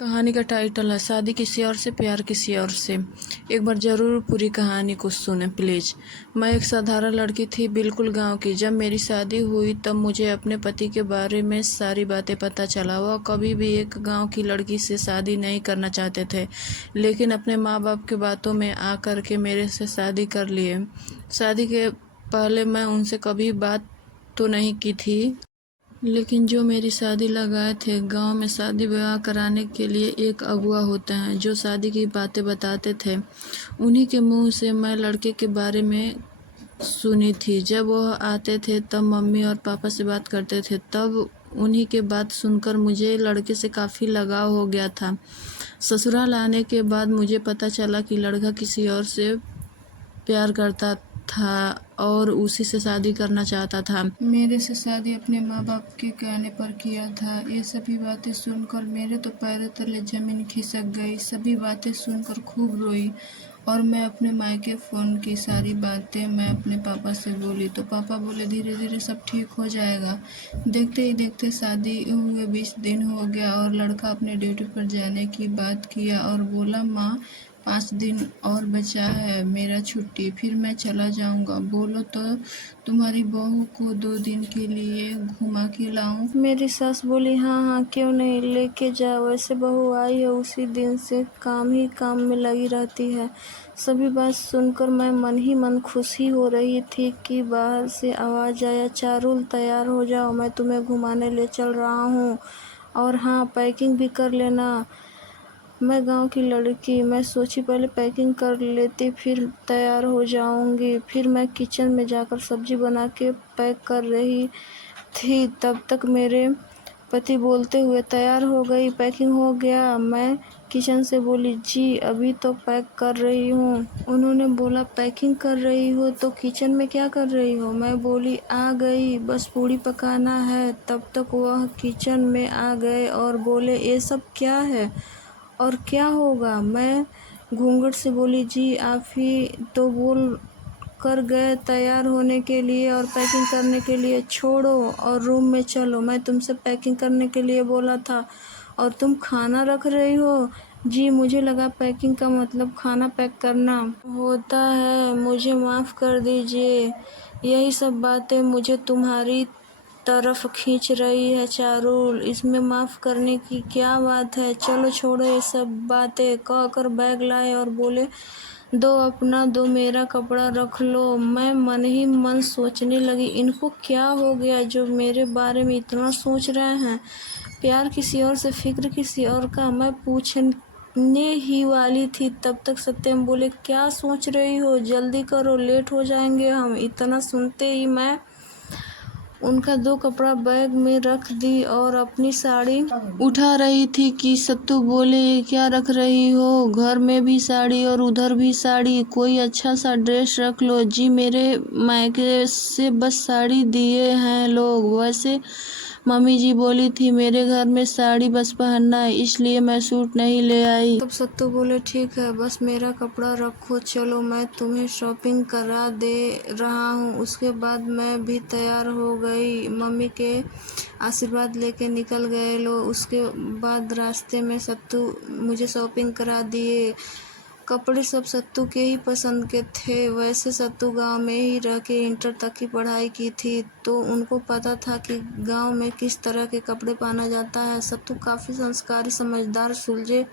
कहानी का टाइटल है शादी किसी और से प्यार किसी और से। एक बार ज़रूर पूरी कहानी को सुने प्लीज़। मैं एक साधारण लड़की थी, बिल्कुल गांव की। जब मेरी शादी हुई तब मुझे अपने पति के बारे में सारी बातें पता चला। वह कभी भी एक गांव की लड़की से शादी नहीं करना चाहते थे, लेकिन अपने माँ बाप की बातों में आ कर के मेरे से शादी कर लिए। शादी के पहले मैं उनसे कभी बात तो नहीं की थी, लेकिन जो मेरी शादी लगाए थे, गांव में शादी विवाह कराने के लिए एक अगुआ होते हैं जो शादी की बातें बताते थे। उन्हीं के मुंह से मैं लड़के के बारे में सुनी थी। जब वह आते थे तब मम्मी और पापा से बात करते थे, तब उन्हीं के बात सुनकर मुझे लड़के से काफ़ी लगाव हो गया था। ससुराल आने के बाद मुझे पता चला कि लड़का किसी और से प्यार करता था और उसी से शादी करना चाहता था। मेरे से शादी अपने माँ बाप के कहने पर किया था। ये सभी बातें सुनकर मेरे तो पैरों तले जमीन खिसक गई। सभी बातें सुनकर खूब रोई और मैं अपने मायके फ़ोन की सारी बातें मैं अपने पापा से बोली तो पापा बोले धीरे धीरे सब ठीक हो जाएगा। देखते ही देखते शादी हुए 20 दिन हो गया और लड़का अपने ड्यूटी पर जाने की बात किया और बोला माँ 5 दिन और बचा है मेरा छुट्टी, फिर मैं चला जाऊंगा। बोलो तो तुम्हारी बहू को 2 दिन के लिए घुमा के लाऊं। मेरी सास बोली हाँ हाँ क्यों नहीं, लेके जाओ। वैसे बहू आई है उसी दिन से काम ही काम में लगी रहती है। सभी बात सुनकर मैं मन ही मन खुशी हो रही थी कि बाहर से आवाज़ आया, चारुल तैयार हो जाओ, मैं तुम्हें घुमाने ले चल रहा हूँ। और हाँ, पैकिंग भी कर लेना। मैं गांव की लड़की, मैं सोची पहले पैकिंग कर लेती फिर तैयार हो जाऊंगी। फिर मैं किचन में जाकर सब्जी बना के पैक कर रही थी, तब तक मेरे पति बोलते हुए तैयार हो गई, पैकिंग हो गया। मैं किचन से बोली जी अभी तो पैक कर रही हूँ। उन्होंने बोला पैकिंग कर रही हो तो किचन में क्या कर रही हो। मैं बोली आ गई, बस पूड़ी पकाना है। तब तक वह किचन में आ गए और बोले ये सब क्या है और क्या होगा। मैं घूंघट से बोली जी आप ही तो बोल कर गए तैयार होने के लिए और पैकिंग करने के लिए। छोड़ो और रूम में चलो, मैं तुमसे पैकिंग करने के लिए बोला था और तुम खाना रख रही हो। जी मुझे लगा पैकिंग का मतलब खाना पैक करना होता है, मुझे माफ़ कर दीजिए। यही सब बातें मुझे तुम्हारी तरफ खींच रही है चारुल, इसमें माफ़ करने की क्या बात है। चलो छोड़ो ये सब बातें, कहकर बैग लाए और बोले दो अपना दो मेरा कपड़ा रख लो। मैं मन ही मन सोचने लगी इनको क्या हो गया जो मेरे बारे में इतना सोच रहे हैं। प्यार किसी और से, फिक्र किसी और का। मैं पूछने ही वाली थी तब तक सत्यम बोले क्या सोच रही हो, जल्दी करो लेट हो जाएंगे हम। इतना सुनते ही मैं उनका 2 कपड़ा बैग में रख दी और अपनी साड़ी उठा रही थी कि सत्तू बोले ये क्या रख रही हो, घर में भी साड़ी और उधर भी साड़ी, कोई अच्छा सा ड्रेस रख लो। जी मेरे मायके से बस साड़ी दिए हैं लोग, वैसे मम्मी जी बोली थी मेरे घर में साड़ी बस पहनना है, इसलिए मैं सूट नहीं ले आई। तब सत्तू बोले ठीक है बस मेरा कपड़ा रखो, चलो मैं तुम्हें शॉपिंग करा दे रहा हूँ। उसके बाद मैं भी तैयार हो गई, मम्मी के आशीर्वाद लेके निकल गए लोग। उसके बाद रास्ते में सत्तू मुझे शॉपिंग करा दिए। कपड़े सब सत्तू के ही पसंद के थे। वैसे सत्तू गांव में ही रह के इंटर तक की पढ़ाई की थी तो उनको पता था कि गांव में किस तरह के कपड़े पहना जाता है। सत्तू काफ़ी संस्कारी, समझदार, सुलझे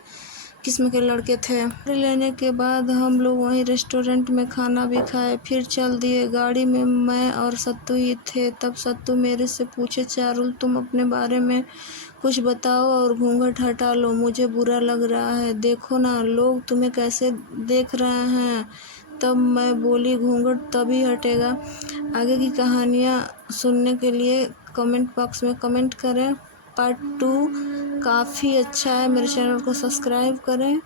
किस्म के लड़के थे। लेने के बाद हम लोग वहीं रेस्टोरेंट में खाना भी खाए, फिर चल दिए। गाड़ी में मैं और सत्तू ही थे। तब सत्तू मेरे से पूछे चारुल तुम अपने बारे में कुछ बताओ और घूंघट हटा लो, मुझे बुरा लग रहा है, देखो ना लोग तुम्हें कैसे देख रहे हैं। तब मैं बोली घूंघट तभी हटेगा। आगे की कहानियाँ सुनने के लिए कमेंट बॉक्स में कमेंट करें। पार्ट 2 काफ़ी अच्छा है, मेरे चैनल को सब्सक्राइब करें।